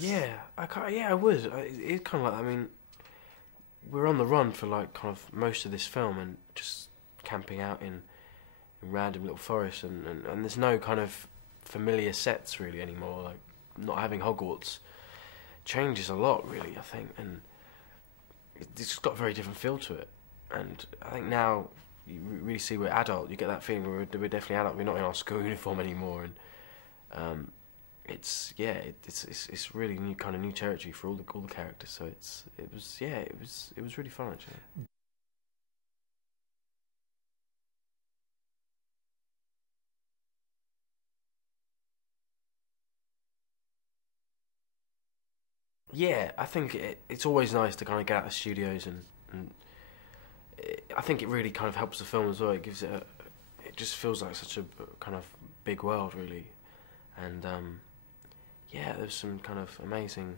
Yeah, I would. It's kind of like, I mean, we're on the run for like kind of most of this film and just camping out in random little forests and there's no kind of familiar sets really anymore. Like not having Hogwarts changes a lot really, I think, and it's got a very different feel to it. And I think now you really see we're adult. You get that feeling we're definitely adult. We're not in our school uniform anymore, and it's really new kind of new territory for all the characters. So it was really fun actually. Yeah, I think it's always nice to kind of get out of the studios and I think it really kind of helps the film as well. It gives it just feels like such a kind of big world really, and yeah, there's some kind of amazing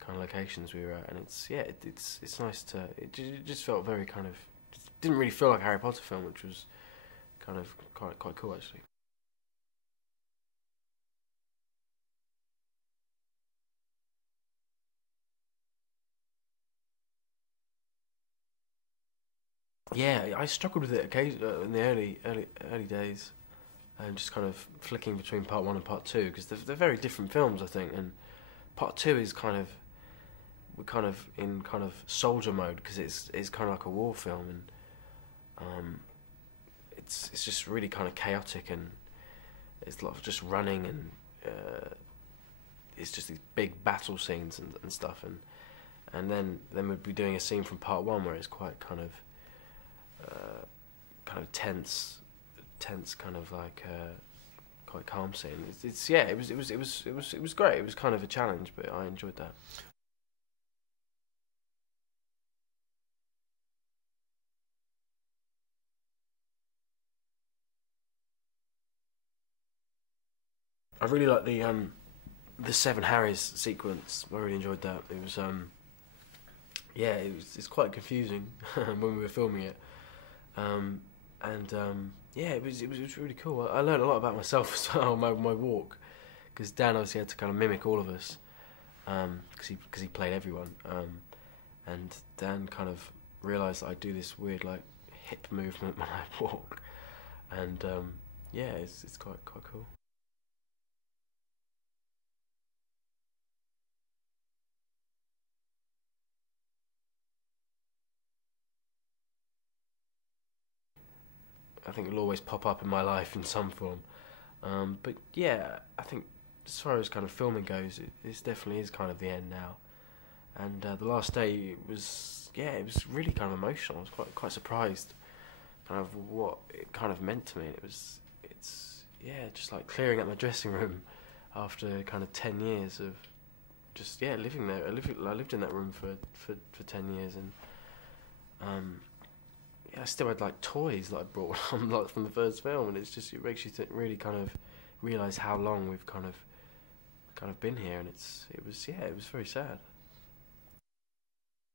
kind of locations we were at, and it's nice to it just felt very kind of it didn't really feel like a Harry Potter film, which was kind of quite cool actually. Yeah, I struggled with it occasionally in the early days, and just kind of flicking between part one and part two because they're very different films, I think. And part two is kind of we're kind of in kind of soldier mode because it's kind of like a war film, and it's just really kind of chaotic and it's a lot of just running and it's just these big battle scenes and stuff, and then we'd be doing a scene from part one where it's quite kind of tense kind of like quite calm scene. It's yeah, it was great. It was kind of a challenge, but I enjoyed that. I really like the Seven Harrys sequence. I really enjoyed that. It was yeah, it's quite confusing when we were filming it. And yeah, it was really cool. I learned a lot about myself as well on my walk, because Dan obviously had to kind of mimic all of us, because he played everyone, and Dan kind of realised that I do this weird like hip movement when I walk, and yeah, it's quite cool. I think it'll always pop up in my life in some form. But yeah, I think as far as kind of filming goes, it definitely is kind of the end now. And the last day was yeah, it was really kind of emotional. I was quite surprised, kind of what it kind of meant to me. It's yeah, just like clearing out my dressing room after kind of 10 years of just yeah living there. I lived in that room for 10 years, and um, yeah, I still had like toys that I brought on like from the first film, and it's just it makes you really kind of realise how long we've kind of been here, and it was yeah, it was very sad.